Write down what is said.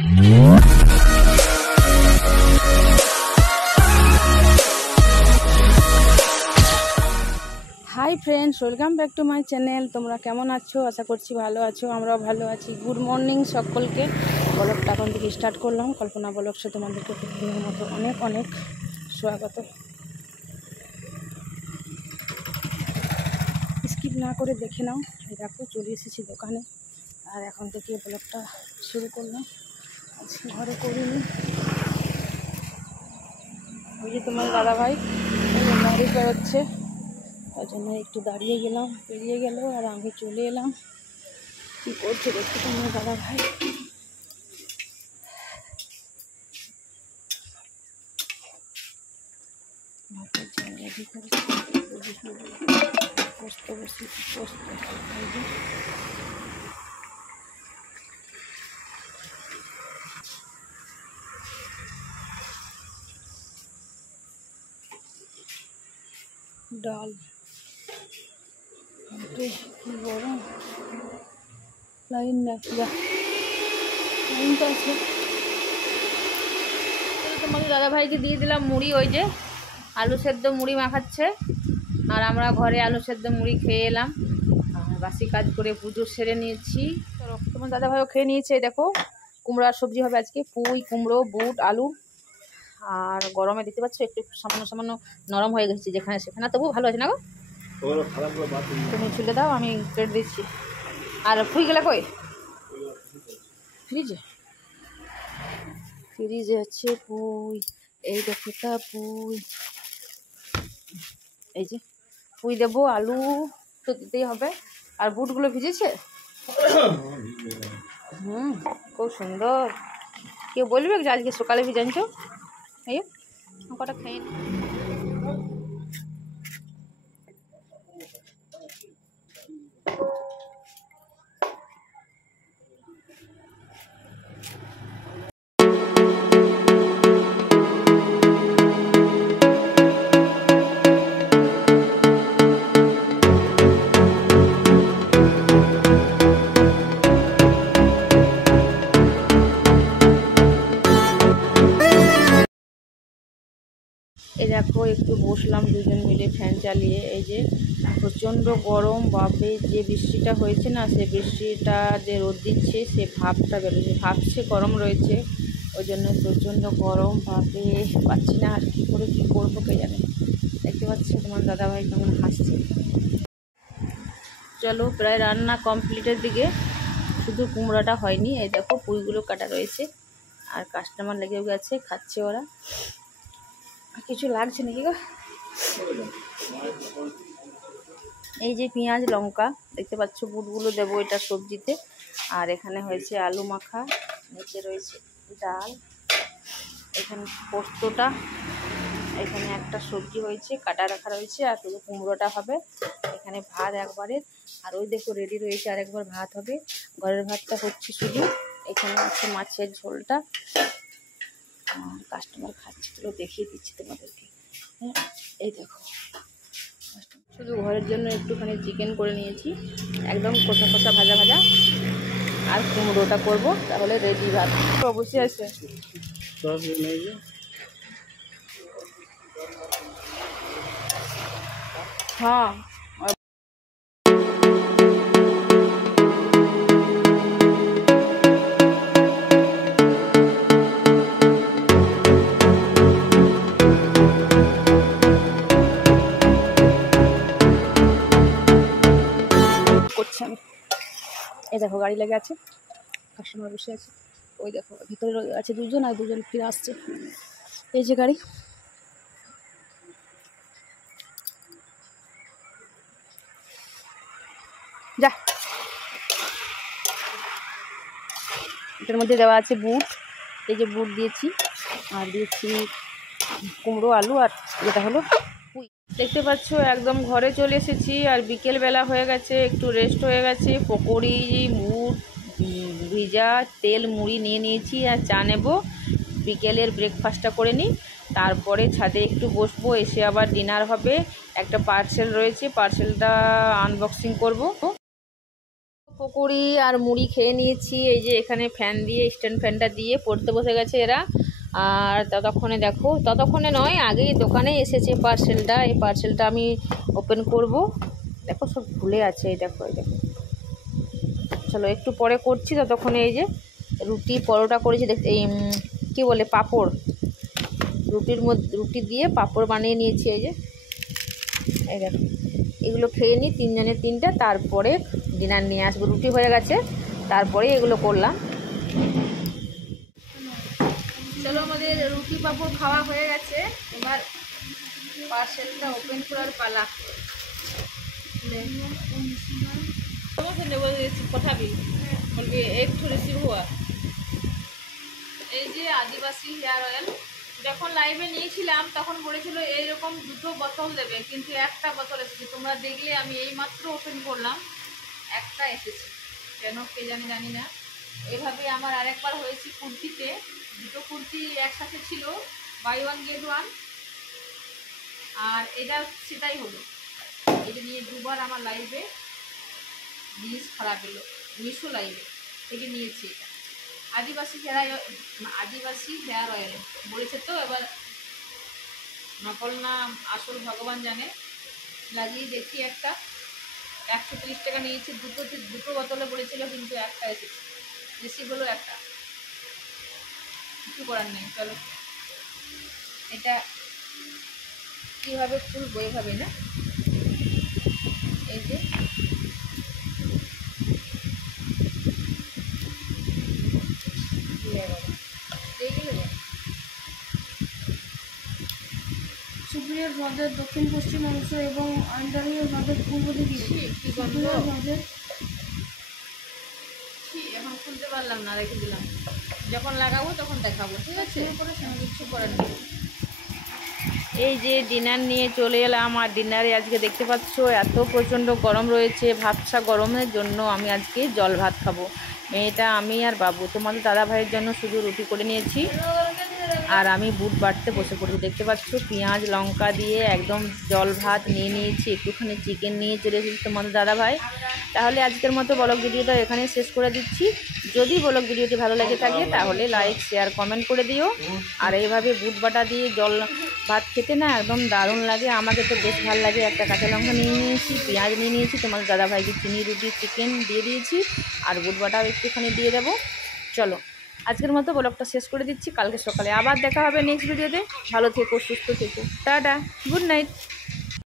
Hi friends, welcome back to my channel. তোমরা কেমন আছো? আশা করছি ভালো আছো, আমরাও ভালো আছি। গুড মর্নিং সকলকে। ব্লগটা এখন থেকে স্টার্ট করলাম। কল্পনা ব্লগসে তোমাদেরকে প্রতিদিনের মতো অনেক অনেক স্বাগত। স্কিপ না করে দেখে নাও। দেখো চলে এসেছি দোকানে, আর এখন থেকে ব্লগটা শুরু করলাম। আজকে ঘরে করিনি। ওই যে তোমার দাদাভাই গাড়ি বেরোচ্ছে, তার জন্য একটু দাঁড়িয়ে গেলাম, পেরিয়ে গেল আর আমি চলে এলাম। কী করছে দেখতে তোমার দাদাভাই। ডাল গরম লাইন না, লাইনটা আছে। তোমাদের দাদাভাইকে দিয়ে দিলাম মুড়ি, ওই যে আলু সেদ্ধ মুড়ি মাখাচ্ছে, আর আমরা ঘরে আলু সেদ্ধ মুড়ি খেয়ে এলাম। আর বাসি কাজ করে পুজো সেরে নিয়েছি। তোমার দাদাভাইও খেয়ে নিয়েছে। দেখো কুমড়োর সবজি হবে আজকে, পুঁই কুমড়ো বুট আলু। আর গরমে দিতে পারছো একটু সামান্য সামান্য নরম হয়ে গেছে যেখানে সেখানে, তবু ভালো আছে না গো। তুমি ছুলে দাও, আমি প্লেট দিচ্ছি। আর পুঁই গেলে কই? ফ্রিজে ফ্রিজে আছে পুঁই। এই দেখো তা পুঁই, এই যে পুঁই দেবো, আলু তো দিতেই হবে। আর বুটগুলো ভিজেছে। খুব সুন্দর। কেউ বলবে যে আজকে সকালে ভিজানছো? এই কটা খেয়ে নি। এই দেখো একটু বসলাম দুজন মিলে ফ্যান চালিয়ে। এই যে প্রচণ্ড গরম, বাপরে যে বৃষ্টিটা হয়েছে না, সে বৃষ্টিটা যে রোদ দিচ্ছে সে ভাবটা বেরোচ্ছে, ভাবছে গরম রয়েছে, ওই জন্য প্রচণ্ড গরম। বাপরে পাচ্ছি না, আর কী করে কী করবো কে জানে। দেখতে পাচ্ছি তোমার দাদাভাই কেমন হাসছে। চলো প্রায় রান্না কমপ্লিটের দিকে, শুধু কুমড়োটা হয়নি। এই দেখো পুঁইগুলো কাটা রয়েছে, আর কাস্টমার লেগেও গেছে, খাচ্ছে ওরা। কিছু লাগছে নাকি গো? এই যে পেঁয়াজ লঙ্কা দেখতে পাচ্ছ, বুটগুলো দেবো এটা সবজিতে। আর এখানে হয়েছে আলু মাখা, নিচে রয়েছে ডাল, এখানে পোস্তটা, এখানে একটা সবজি হয়েছে কাটা রাখা রয়েছে, আর শুধু কুমড়োটা হবে। এখানে ভাত একবারে, আর ওই দেখো রেডি রয়েছে আর একবার ভাত হবে। ঘরের ভাতটা হচ্ছে শুধু। এখানে আছে মাছের ঝোলটা, আর কাস্টমার খাচ্ছে, পুরো দেখিয়ে দিচ্ছি তোমাদেরকে। হ্যাঁ এই দেখো, শুধু ঘরের জন্য একটুখানি চিকেন করে নিয়েছি, একদম কষা কষা ভাজা ভাজা। আর কুমড়োটা করব, তাহলে রেডি ভাত। অবশ্যই আছে। হ্যাঁ করছি আমি। এই দেখো গাড়ি লেগে আছে, কাস্টমার বসে আছে। ওই দেখো ভিতরে আছে দুজন, আর দুজন ফিরে আসছে। এই যে গাড়ি। যা, এটার মধ্যে দেওয়া আছে বুট। এই যে বুট দিয়েছি, আর দিয়েছি কুমড়ো আলু, আর যেটা হলো পুঁই। দেখতে পাচ্ছ একদম ঘরে চলে এসেছি, আর বিকেলবেলা হয়ে গেছে, একটু রেস্ট হয়ে গেছে। পকোড়ি বুট ভিজা তেল মুড়ি নিয়ে নিয়েছি, আর চা নেব। বিকেলের ব্রেকফাস্টটা করে নিই, তারপরে ছাদে একটু বসবো, এসে আবার ডিনার হবে। একটা পার্সেল রয়েছে, পার্সেলটা আনবক্সিং করব। পকোড়ি আর মুড়ি খেয়ে নিয়েছি। এই যে এখানে ফ্যান দিয়ে, স্ট্যান্ড ফ্যানটা দিয়ে পড়তে বসে গেছে এরা। আর ততক্ষণে দেখো, ততক্ষণে নয়, আগেই দোকানে এসেছে পার্সেলটা। এই পার্সেলটা আমি ওপেন করব। দেখো সব ভুলে আছে, এই দেখো, এই দেখো। চলো একটু পরে করছি। ততক্ষণে এই যে রুটি পরোটা করেছি, দেখতে এই কী বলে পাঁপড়, রুটির মধ্যে রুটি দিয়ে পাঁপড় বানিয়ে নিয়েছি। এই যে এই দেখো, এগুলো খেয়ে নিই তিনজনের তিনটা, তারপরে ডিনার নিয়ে আসবো। রুটি হয়ে গেছে, তারপরে এগুলো করলাম। চলো আমাদের রুটি পাঁপড় খাওয়া হয়ে গেছে, এবার পার্সেলটা ওপেন করার পালা। কথাবি বলবি একটু রিসিভ হওয়া। এই যে আদিবাসী হেয়ার অয়েল, যখন লাইভে নিয়েছিলাম তখন বলেছিল এইরকম 2টো বোতল দেবে, কিন্তু একটা বোতল এসেছে। তোমরা দেখলে আমি এই মাত্র ওপেন করলাম, একটা এসেছে। কেন কে জানি না। এভাবে আমার আরেকবার হয়েছে কুর্তিতে, 2টো কুর্তি একসাথে ছিল, বাই 1 get 1। আর এটা সেটাই হলো, এটা নিয়ে দুবার আমার লাইভে জিনিস খারাপ এলো। মিশো লাইভে থেকে নিয়েছি এটা, আদিবাসী হেয়ার অয়েল বলেছে। তো এবার নকল না আসল ভগবান জানে। লাগিয়ে দেখি, একটা 130 টাকা নিয়েছি। দুটো বোতলে বলেছিল, কিন্তু একটা এসেছে, বেশি হলো একটা, কিছু করার নেই। চলো এটা কীভাবে খুলবো, এভাবে না, এই যে সুপ্রিয় হ্রদের দক্ষিণ পশ্চিম অংশ এবং আন্দারিয়া হ্রদের পূর্ব দিকে। এখন খুলতে পারলাম না, রেখে দিলাম। যখন লাগাবো তখন দেখাবো, ঠিক আছে? কিছু করার নেই। এই যে ডিনার নিয়ে চলে এলাম। আর ডিনারে আজকে দেখতে পাচ্ছ এত প্রচণ্ড গরম রয়েছে, ভাবছা গরমের জন্য আমি আজকে জল ভাত খাবো। মেয়েটা, আমি আর বাবু। তোমাদের দাদা ভাইয়ের জন্য শুধু রুটি করে নিয়েছি, আর আমি বুট বাটতে বসে পড়েছি। দেখতে পাচ্ছ পেঁয়াজ লঙ্কা দিয়ে একদম জল ভাত নিয়ে নিয়েছি। একটুখানি চিকেন নিয়ে চলে এসেছি তোমাদের দাদা ভাই। তাহলে আজকের মতো ব্লগ ভিডিওটা এখানে শেষ করে দিচ্ছি। যদি ব্লগ ভিডিওটি ভালো লেগে থাকে তাহলে লাইক শেয়ার কমেন্ট করে দিও। আর এইভাবে বুট বাটা দিয়ে জল ভাত খেতে না একদম দারুণ লাগে, আমাকে তো বেশ ভালো লাগে। একটা কাঁচা লঙ্কা নিয়ে নিয়েছি, পেঁয়াজ নিয়ে নিয়েছি, তোমাদের দাদা ভাইকে চিনি রুটি চিকেন দিয়ে দিয়েছি, আর বুট বাটাও একটুখানি দিয়ে দেবো। চলো আজকের মতো ব্লগটা শেষ করে দিচ্ছি। কালকে সকালে আবার দেখা হবে নেক্সট ভিডিওতে। ভালো থেকো, সুস্থ থেকো, টাটা, গুড নাইট।